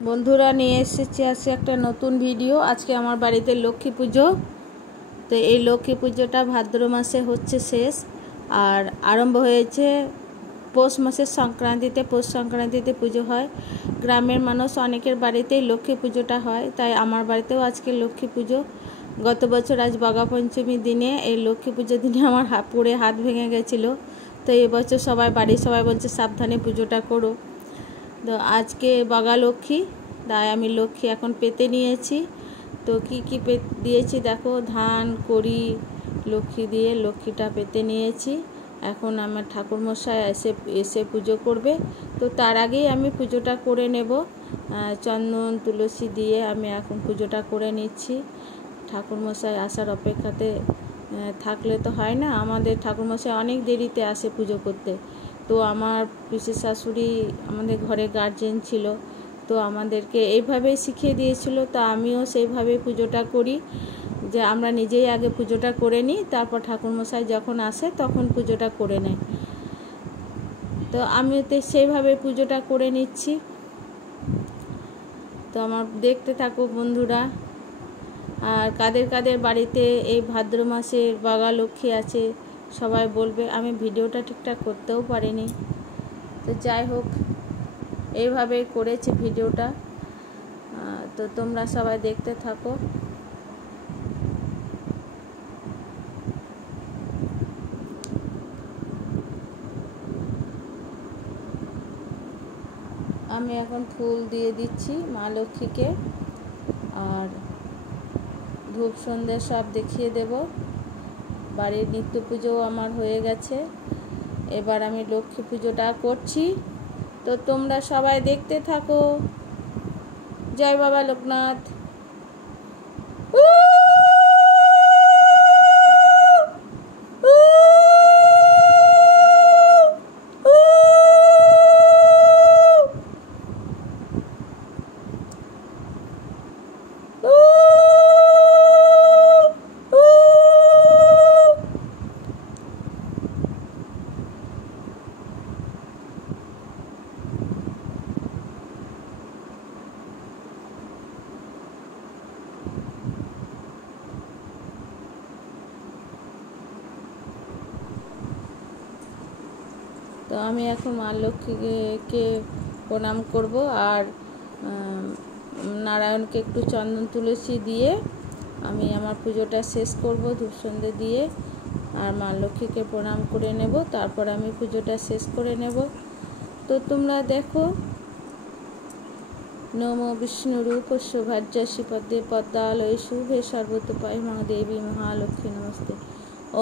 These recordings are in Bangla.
বন্ধুরা নিয়ে এসেছি আজকে একটা নতুন ভিডিও। আজকে আমার বাড়িতে লক্ষ্মী পুজো। তো এই লক্ষ্মী পুজোটা ভাদ্র মাসে হচ্ছে শেষ, আর আরম্ভ হয়েছে পৌষ মাসের সংক্রান্তিতে। পৌষ সংক্রান্তিতে পুজো হয়। গ্রামের মানুষ অনেকের বাড়িতেই লক্ষ্মী পুজোটা হয়, তাই আমার বাড়িতেও আজকে লক্ষ্মী পুজো। গত বছর আজ বাঘা পঞ্চমীর দিনে, এই লক্ষ্মী পুজোর দিনে আমার পুড়ে হাত ভেঙে গেছিলো। তো এবছর বাড়ির সবাই বলছে সাবধানে পুজোটা করো। তো আজকে বাঘা লক্ষ্মী, তাই আমি লক্ষ্মী এখন পেতে নিয়েছি। তো কি কি দিয়েছি দেখো, ধান কড়ি লক্ষ্মী দিয়ে লক্ষ্মীটা পেতে নিয়েছি। এখন আমার ঠাকুরমশাই এসে পুজো করবে। তো তার আগেই আমি পুজোটা করে নেব। চন্দন তুলসী দিয়ে আমি এখন পুজোটা করে নিচ্ছি। ঠাকুরমশাই আসার অপেক্ষাতে থাকলে তো হয় না, আমাদের ঠাকুরমশাই অনেক দেরিতে আসে পুজো করতে। তো আমার পিসি শাশুড়ি আমাদের ঘরে গার্জেন ছিল, তো আমাদেরকে এইভাবেই শিখিয়ে দিয়েছিল। তো আমিও সেইভাবেই পুজোটা করি, যে আমরা নিজেই আগে পুজোটা করে নিই, তারপর ঠাকুরমশাই যখন আসে তখন পুজোটা করে নেয়। তো আমি তো সেইভাবে পুজোটা করে নিচ্ছি। তো আমার দেখতে থাকো বন্ধুরা। আর কাদের কাদের বাড়িতে এই ভাদ্র মাসের বাঘা লক্ষ্মী আছে সবাই বলবে। আমি ভিডিওটা ঠিকঠাক করতেও পারিনি, তো যাই হোক এইভাবে করেছি ভিডিওটা। তো তোমরা সবাই দেখতে থাকো। আমি এখন ফুল দিয়ে দিচ্ছি মা লক্ষ্মীকে, আর ধূপ সন্ধ্যা সব দেখিয়ে দেব। বাড়ির নিত্য পুজোও আমার হয়ে গেছে, এবার আমি লক্ষ্মী পুজোটা করছি। তো তোমরা সবাই দেখতে থাকো। জয় বাবা লোকনাথ। তো আমি এখন মা লক্ষ্মীকে প্রণাম করব, আর নারায়ণকে একটু চন্দন তুলসী দিয়ে আমি আমার পুজোটা শেষ করব ধূপ সন্ধ্যে দিয়ে। আর মা লক্ষ্মীকে প্রণাম করে নেব, তারপর আমি পুজোটা শেষ করে নেব। তো তোমরা দেখো। নমো বিষ্ণুরূপস্য ভার্যাসি পদ্মে পদ্মালয়ে শুভে সর্বতোপায় মা দেবী মহালক্ষ্মী নমস্তে।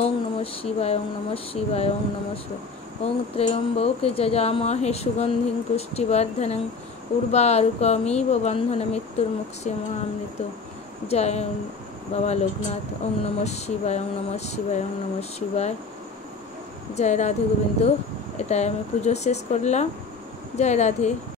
ওং নমঃ শিবায়, ওং নমঃ শিবায়, ওং নমঃ শিবায়। ওং ত্র্যম্বকে যজামহে সুগন্ধিং পুষ্টিবর্ধনং উর্বারুকমিব বন্ধন মৃত্যুর্মুক্ষীয়মামৃত। জয় বাবা লোকনাথ। ওং নমঃ শিবায়, ওং নমঃ শিবায়, ওং নমঃ শিবায়। জয় রাধে গোবিন্দ। এটাই আমি পুজো শেষ করলাম। জয় রাধে।